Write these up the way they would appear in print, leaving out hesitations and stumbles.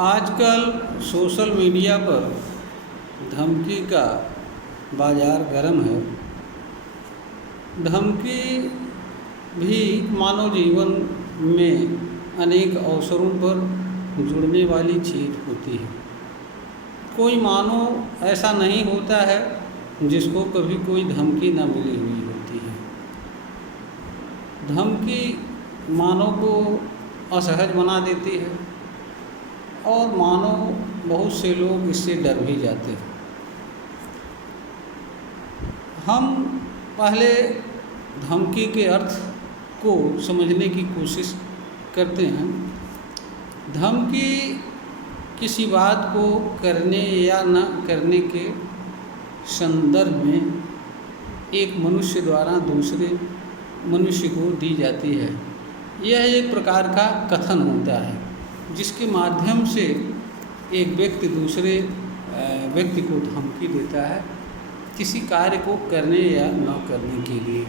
आजकल social media पर धमकी का बाज़ार गर्म है। धमकी भी मानव जीवन में अनेक अवसरों पर जुड़ने वाली चीज़ होती है। कोई मानव ऐसा नहीं होता है जिसको कभी कोई धमकी न मिली हुई होती है। धमकी मानव को असहज बना देती है और मानव बहुत से लोग इससे डर भी जाते हैं। हम पहले धमकी के अर्थ को समझने की कोशिश करते हैं। धमकी किसी बात को करने या न करने के संदर्भ में एक मनुष्य द्वारा दूसरे मनुष्य को दी जाती है। यह एक प्रकार का कथन होता है जिसके माध्यम से एक व्यक्ति दूसरे व्यक्ति को धमकी देता है किसी कार्य को करने या न करने के लिए।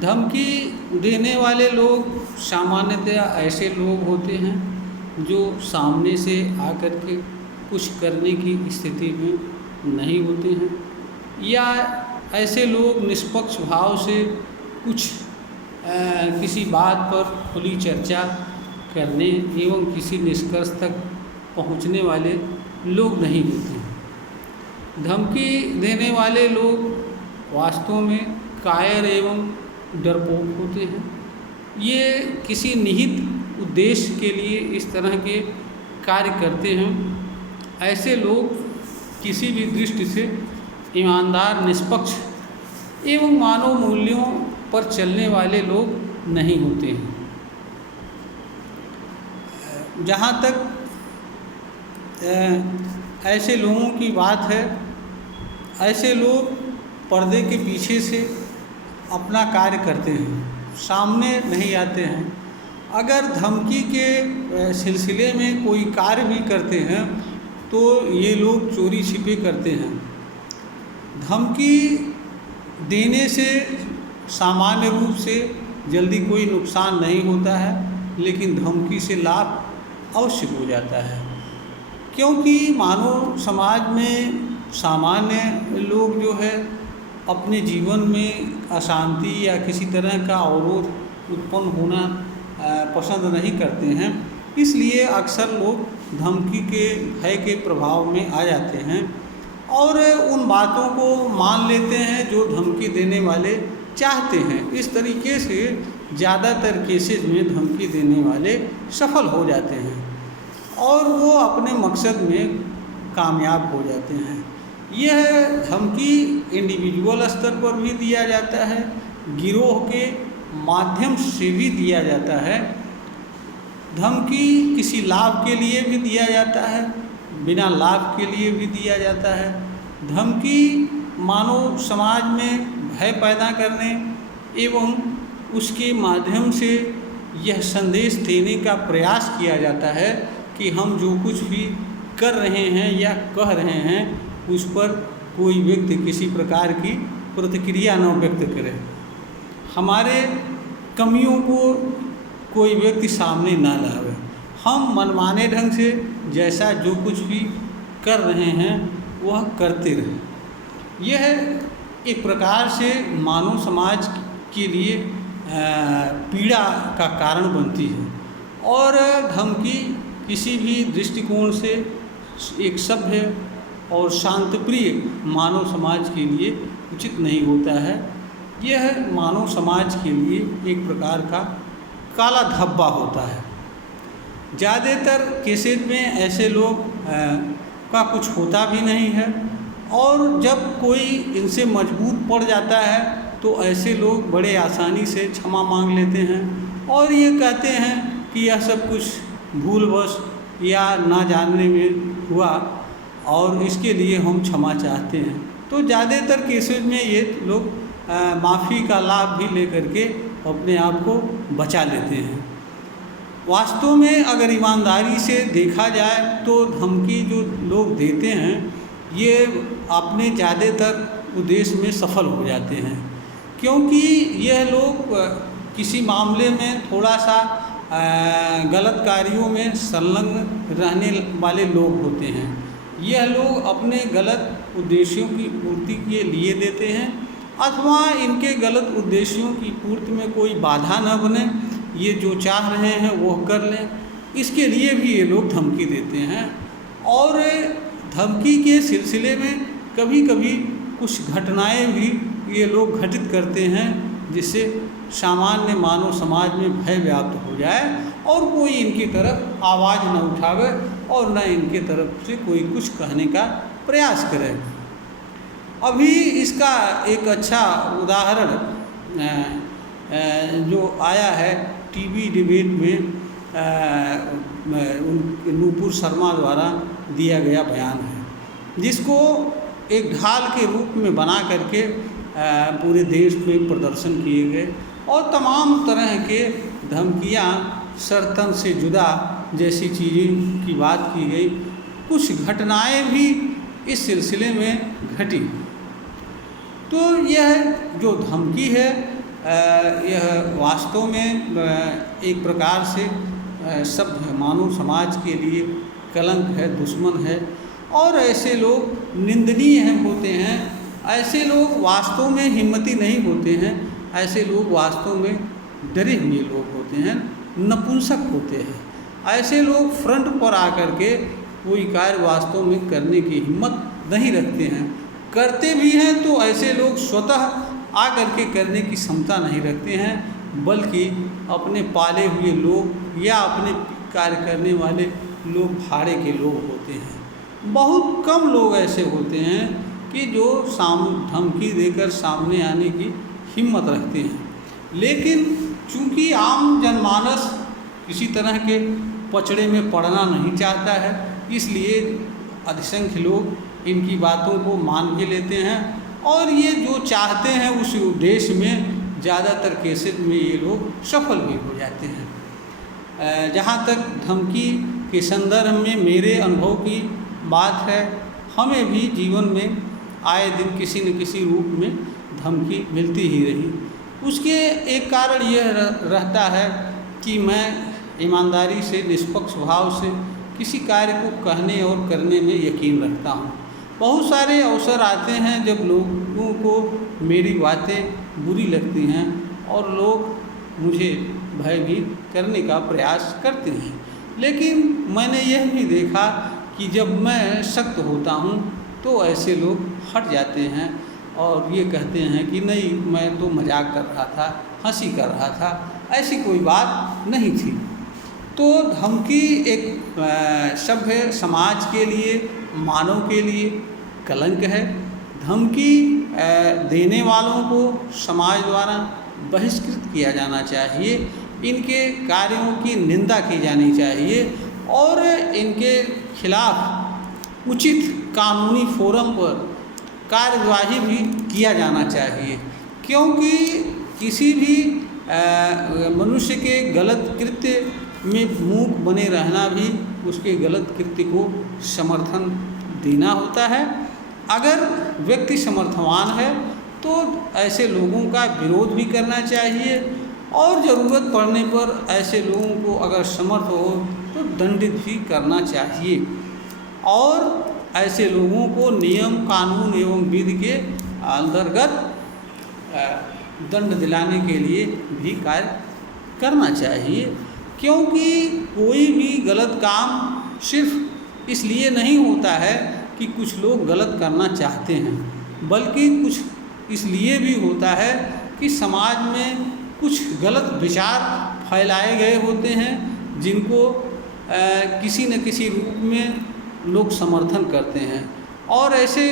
धमकी देने वाले लोग सामान्यतया ऐसे लोग होते हैं जो सामने से आकर के कुछ करने की स्थिति में नहीं होते हैं, या ऐसे लोग निष्पक्ष भाव से कुछ किसी बात पर खुली चर्चा करने एवं किसी निष्कर्ष तक पहुंचने वाले लोग नहीं होते हैं। धमकी देने वाले लोग वास्तव में कायर एवं डरपोक होते हैं। ये किसी निहित उद्देश्य के लिए इस तरह के कार्य करते हैं। ऐसे लोग किसी भी दृष्टि से ईमानदार, निष्पक्ष एवं मानव मूल्यों पर चलने वाले लोग नहीं होते हैं। जहाँ तक ऐसे लोगों की बात है, ऐसे लोग पर्दे के पीछे से अपना कार्य करते हैं, सामने नहीं आते हैं। अगर धमकी के सिलसिले में कोई कार्य भी करते हैं तो ये लोग चोरी छिपे करते हैं। धमकी देने से सामान्य रूप से जल्दी कोई नुकसान नहीं होता है, लेकिन धमकी से लाभ अवश्य हो जाता है। क्योंकि मानव समाज में सामान्य लोग जो है अपने जीवन में अशांति या किसी तरह का अवरोध उत्पन्न होना पसंद नहीं करते हैं। इसलिए अक्सर लोग धमकी के भय के प्रभाव में आ जाते हैं और उन बातों को मान लेते हैं जो धमकी देने वाले चाहते हैं। इस तरीके से ज़्यादातर केसेस में धमकी देने वाले सफल हो जाते हैं और वो अपने मकसद में कामयाब हो जाते हैं। यह धमकी इंडिविजुअल स्तर पर भी दिया जाता है, गिरोह के माध्यम से भी दिया जाता है। धमकी किसी लाभ के लिए भी दिया जाता है, बिना लाभ के लिए भी दिया जाता है। धमकी मानव समाज में भय पैदा करने एवं उसके माध्यम से यह संदेश देने का प्रयास किया जाता है कि हम जो कुछ भी कर रहे हैं या कह रहे हैं उस पर कोई व्यक्ति किसी प्रकार की प्रतिक्रिया न व्यक्त करे, हमारे कमियों को कोई व्यक्ति सामने ना लावे, हम मनमाने ढंग से जैसा जो कुछ भी कर रहे हैं वह करते रहें। यह एक प्रकार से मानव समाज के लिए पीड़ा का कारण बनती है और धमकी किसी भी दृष्टिकोण से एक सभ्य और शांतप्रिय मानव समाज के लिए उचित नहीं होता है। यह मानव समाज के लिए एक प्रकार का काला धब्बा होता है। ज़्यादातर केसेस में ऐसे लोग का कुछ होता भी नहीं है और जब कोई इनसे मजबूत पड़ जाता है तो ऐसे लोग बड़े आसानी से क्षमा मांग लेते हैं और ये कहते हैं कि यह सब कुछ भूलवश या ना जानने में हुआ और इसके लिए हम क्षमा चाहते हैं। तो ज़्यादातर केसेस में ये लोग माफ़ी का लाभ भी लेकर के अपने आप को बचा लेते हैं। वास्तव में अगर ईमानदारी से देखा जाए तो धमकी जो लोग देते हैं ये अपने ज़्यादातर उद्देश्य में सफल हो जाते हैं, क्योंकि यह लोग किसी मामले में थोड़ा सा गलत कार्यों में संलग्न रहने वाले लोग होते हैं। यह लोग अपने गलत उद्देश्यों की पूर्ति के लिए देते हैं अथवा इनके गलत उद्देश्यों की पूर्ति में कोई बाधा न बने, ये जो चाह रहे हैं वो कर लें, इसके लिए भी ये लोग धमकी देते हैं। और धमकी के सिलसिले में कभी कभी कुछ घटनाएं भी ये लोग घटित करते हैं जिससे सामान्य मानव समाज में भय व्याप्त हो जाए और कोई इनकी तरफ आवाज़ न उठावे और न इनके तरफ से कोई कुछ कहने का प्रयास करे। अभी इसका एक अच्छा उदाहरण जो आया है टीवी डिबेट में नूपुर शर्मा द्वारा दिया गया बयान है, जिसको एक ढाल के रूप में बना करके पूरे देश में प्रदर्शन किए गए और तमाम तरह के धमकियां, शर्तन से जुदा जैसी चीज़ें की बात की गई। कुछ घटनाएं भी इस सिलसिले में घटी। तो यह जो धमकी है यह वास्तव में एक प्रकार से सभ्य मानव समाज के लिए कलंक है, दुश्मन है और ऐसे लोग निंदनीय होते हैं। ऐसे लोग वास्तव में हिम्मती नहीं होते हैं, ऐसे लोग वास्तव में डरे हुए लोग होते हैं, नपुंसक होते हैं। ऐसे लोग फ्रंट पर आकर के कोई कार्य वास्तव में करने की हिम्मत नहीं रखते हैं। करते भी हैं तो ऐसे लोग स्वतः आकर के करने की क्षमता नहीं रखते हैं, बल्कि अपने पाले हुए लोग या अपने कार्य करने वाले लोग भाड़े के लोग होते हैं। बहुत कम लोग ऐसे होते हैं कि जो धमकी देकर सामने आने की हिम्मत रखते हैं। लेकिन चूंकि आम जनमानस किसी तरह के पचड़े में पड़ना नहीं चाहता है, इसलिए अधिसंख्य लोग इनकी बातों को मान भी लेते हैं और ये जो चाहते हैं उस उद्देश्य में ज़्यादातर केसेस में ये लोग सफल भी हो जाते हैं। जहाँ तक धमकी के संदर्भ में मेरे अनुभव की बात है, हमें भी जीवन में आए दिन किसी न किसी रूप में धमकी मिलती ही रही। उसके एक कारण यह रहता है कि मैं ईमानदारी से, निष्पक्ष भाव से किसी कार्य को कहने और करने में यकीन रखता हूँ। बहुत सारे अवसर आते हैं जब लोगों को मेरी बातें बुरी लगती हैं और लोग मुझे भयभीत करने का प्रयास करते हैं, लेकिन मैंने यह भी देखा कि जब मैं सख्त होता हूँ तो ऐसे लोग हट जाते हैं और ये कहते हैं कि नहीं, मैं तो मजाक कर रहा था, हंसी कर रहा था, ऐसी कोई बात नहीं थी। तो धमकी एक सभ्य समाज के लिए, मानव के लिए कलंक है। धमकी देने वालों को समाज द्वारा बहिष्कृत किया जाना चाहिए, इनके कार्यों की निंदा की जानी चाहिए और इनके खिलाफ उचित कानूनी फोरम पर कार्यवाही भी किया जाना चाहिए, क्योंकि किसी भी मनुष्य के गलत कृत्य में मूक बने रहना भी उसके गलत कृत्य को समर्थन देना होता है। अगर व्यक्ति समर्थवान है तो ऐसे लोगों का विरोध भी करना चाहिए और ज़रूरत पड़ने पर ऐसे लोगों को अगर समर्थ हो तो दंडित भी करना चाहिए और ऐसे लोगों को नियम, कानून एवं विधि के अंतर्गत दंड दिलाने के लिए भी कार्य करना चाहिए, क्योंकि कोई भी गलत काम सिर्फ इसलिए नहीं होता है कि कुछ लोग गलत करना चाहते हैं, बल्कि कुछ इसलिए भी होता है कि समाज में कुछ गलत विचार फैलाए गए होते हैं जिनको किसी न किसी रूप में लोग समर्थन करते हैं और ऐसे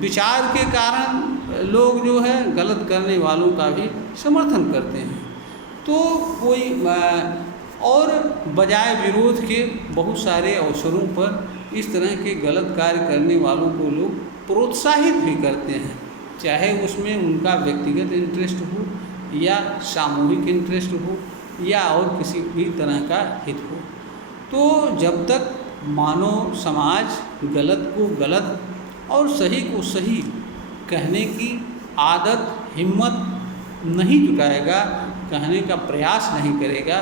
विचार के कारण लोग जो है गलत करने वालों का भी समर्थन करते हैं। तो कोई और बजाय विरोध के बहुत सारे अवसरों पर इस तरह के गलत कार्य करने वालों को लोग प्रोत्साहित भी करते हैं, चाहे उसमें उनका व्यक्तिगत इंटरेस्ट हो या सामूहिक इंटरेस्ट हो या और किसी भी तरह का हित हो। तो जब तक मानव समाज गलत को गलत और सही को सही कहने की आदत, हिम्मत नहीं जुटाएगा, कहने का प्रयास नहीं करेगा,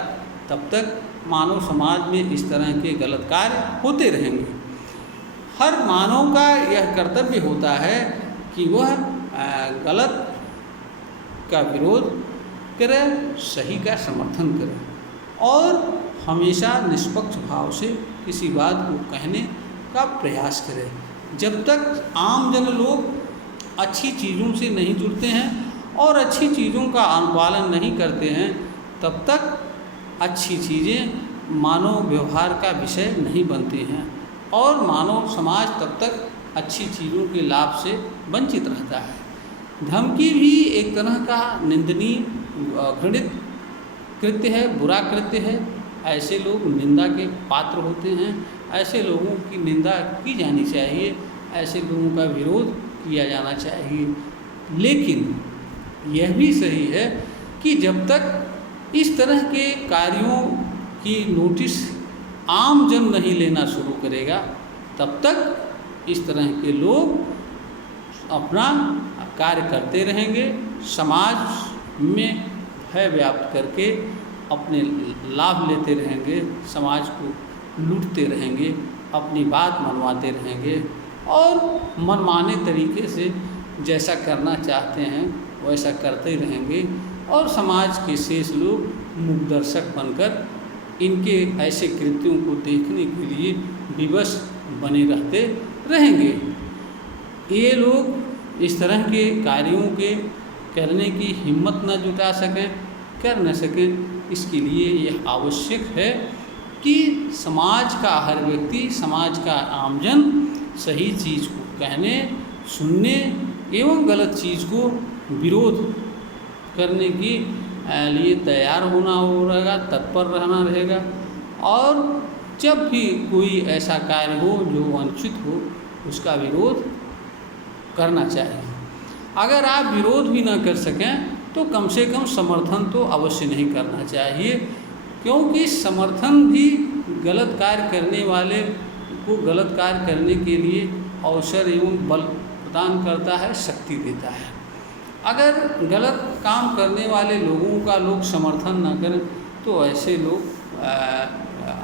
तब तक मानव समाज में इस तरह के गलत कार्य होते रहेंगे। हर मानव का यह कर्तव्य होता है कि वह गलत का विरोध करे, सही का समर्थन करे और हमेशा निष्पक्ष भाव से किसी बात को कहने का प्रयास करे। जब तक आम जन लोग अच्छी चीज़ों से नहीं जुड़ते हैं और अच्छी चीज़ों का अनुपालन नहीं करते हैं, तब तक अच्छी चीज़ें मानव व्यवहार का विषय नहीं बनती हैं और मानव समाज तब तक अच्छी चीज़ों के लाभ से वंचित रहता है। धमकी भी एक तरह का निंदनीय घृणित कृत्य है, बुरा कृत्य है। ऐसे लोग निंदा के पात्र होते हैं। ऐसे लोगों की निंदा की जानी चाहिए, ऐसे लोगों का विरोध किया जाना चाहिए। लेकिन यह भी सही है कि जब तक इस तरह के कार्यों की नोटिस आम जन नहीं लेना शुरू करेगा, तब तक इस तरह के लोग अपना कार्य करते रहेंगे, समाज में भय व्याप्त करके अपने लाभ लेते रहेंगे, समाज को लूटते रहेंगे, अपनी बात मनवाते रहेंगे और मनमाने तरीके से जैसा करना चाहते हैं वैसा करते रहेंगे और समाज के शेष लोग मूकदर्शक बनकर इनके ऐसे कृत्यों को देखने के लिए विवश बने रहते रहेंगे। ये लोग इस तरह के कार्यों के करने की हिम्मत न जुटा सकें, कर न सकें, इसके लिए यह आवश्यक है कि समाज का हर व्यक्ति, समाज का आमजन सही चीज़ को कहने, सुनने एवं गलत चीज़ को विरोध करने के लिए तैयार होना रहेगा, तत्पर रहना रहेगा और जब भी कोई ऐसा कार्य हो जो वांछित हो उसका विरोध करना चाहिए। अगर आप विरोध भी न कर सकें तो कम से कम समर्थन तो अवश्य नहीं करना चाहिए, क्योंकि समर्थन भी गलत कार्य करने वाले को गलत कार्य करने के लिए अवसर एवं बल प्रदान करता है, शक्ति देता है। अगर गलत काम करने वाले लोगों का लोग समर्थन न करें तो ऐसे लोग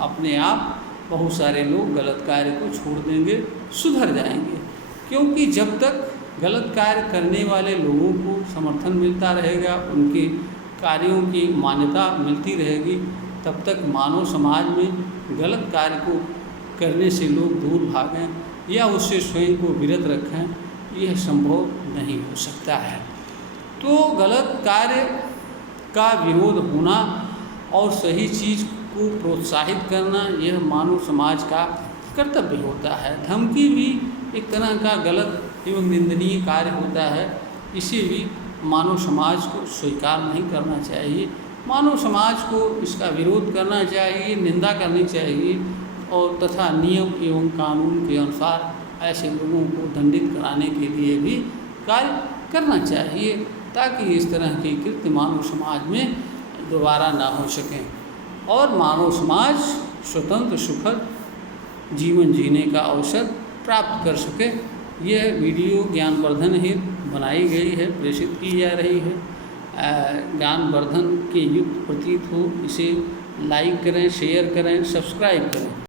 अपने आप बहुत सारे लोग गलत कार्य को छोड़ देंगे, सुधर जाएंगे। क्योंकि जब तक गलत कार्य करने वाले लोगों को समर्थन मिलता रहेगा, उनके कार्यों की मान्यता मिलती रहेगी, तब तक मानव समाज में गलत कार्य को करने से लोग दूर भागें या उससे स्वयं को विरत रखें, यह संभव नहीं हो सकता है। तो गलत कार्य का विरोध होना और सही चीज़ को प्रोत्साहित करना यह मानव समाज का कर्तव्य होता है। धमकी भी एक तरह का गलत एवं निंदनीय कार्य होता है, इसे भी मानव समाज को स्वीकार नहीं करना चाहिए। मानव समाज को इसका विरोध करना चाहिए, निंदा करनी चाहिए और तथा नियम एवं कानून के अनुसार ऐसे लोगों को दंडित कराने के लिए भी कार्य करना चाहिए, ताकि इस तरह के कृत्य मानव समाज में दोबारा ना हो सकें और मानव समाज स्वतंत्र सुखद जीवन जीने का अवसर प्राप्त कर सके। यह वीडियो ज्ञानवर्धन हेतु बनाई गई है, प्रेषित की जा रही है। ज्ञानवर्धन के युक्त प्रतीत हो इसे लाइक करें, शेयर करें, सब्सक्राइब करें।